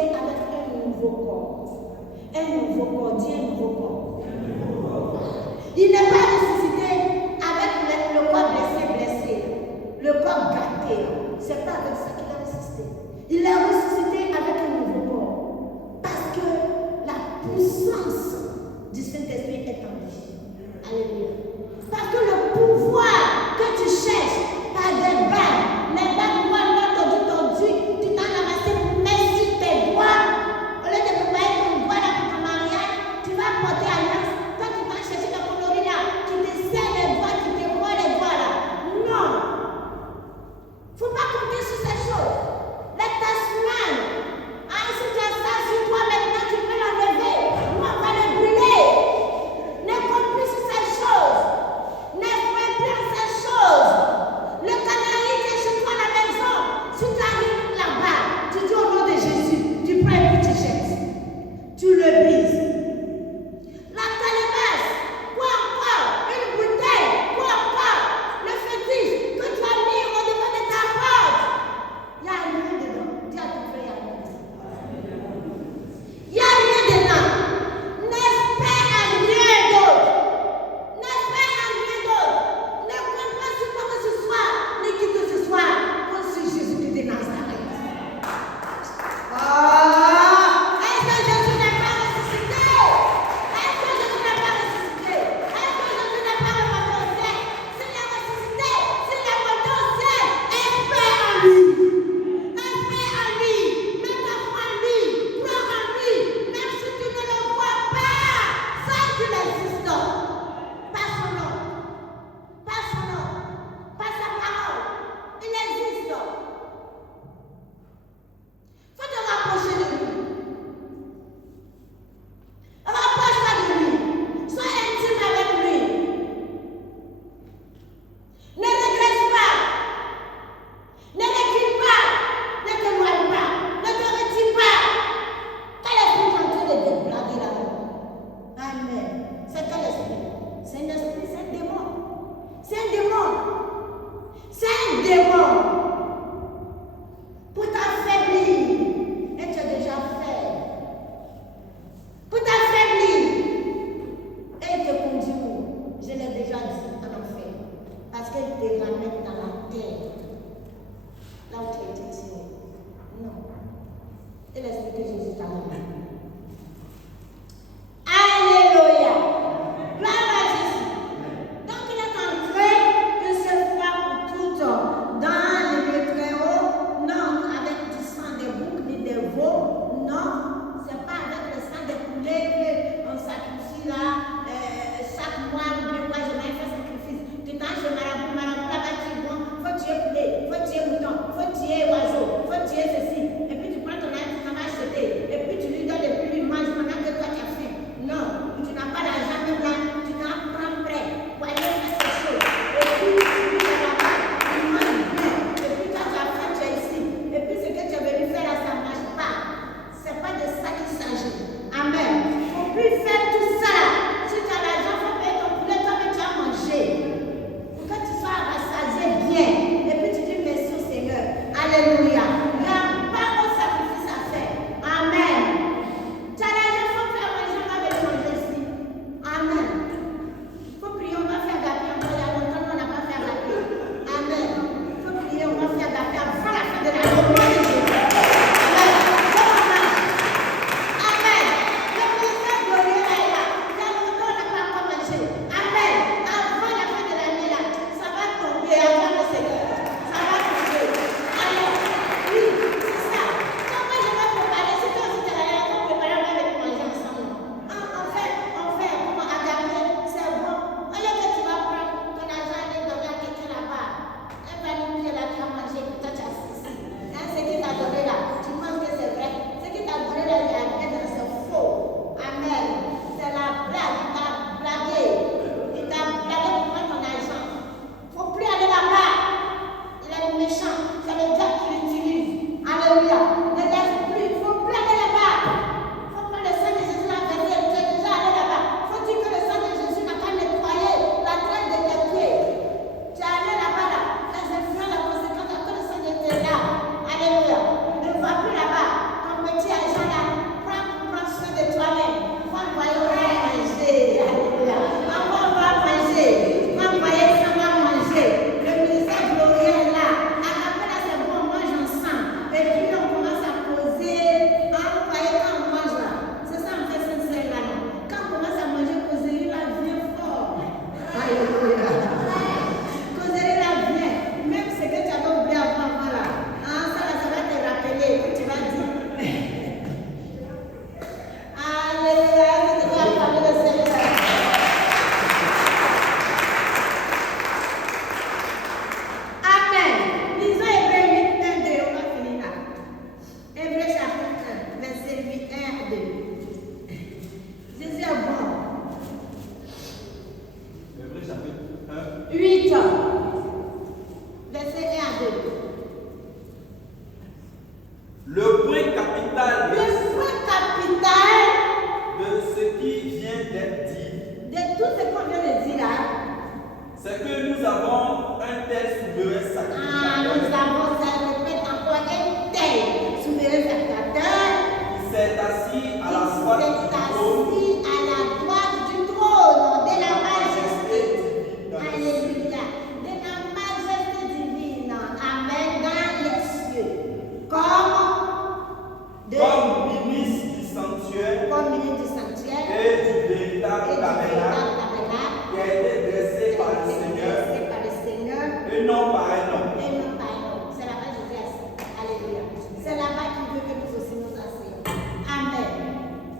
sanctuaire comme milieu du sanctuaire et du véritable et du tabernacle véritable tabernacle qui a été dressé par le Seigneur dressé par le Seigneur et non par un homme. et non par un homme. C'est là-bas que Jésus a dit. Alléluia. C'est là-bas qu'il veut que nous aussi nous assions. Amen.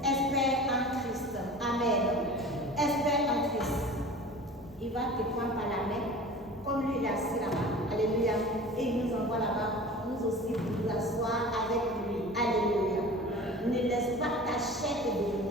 Espère en Christ. Amen. Espère en Christ. Il va te prendre par la main, comme lui il est assis là-bas. Alléluia. Et il nous envoie là-bas, nous aussi, pour nous asseoir avec lui. Alléluia. Ne laisse pas ta chair te dominer.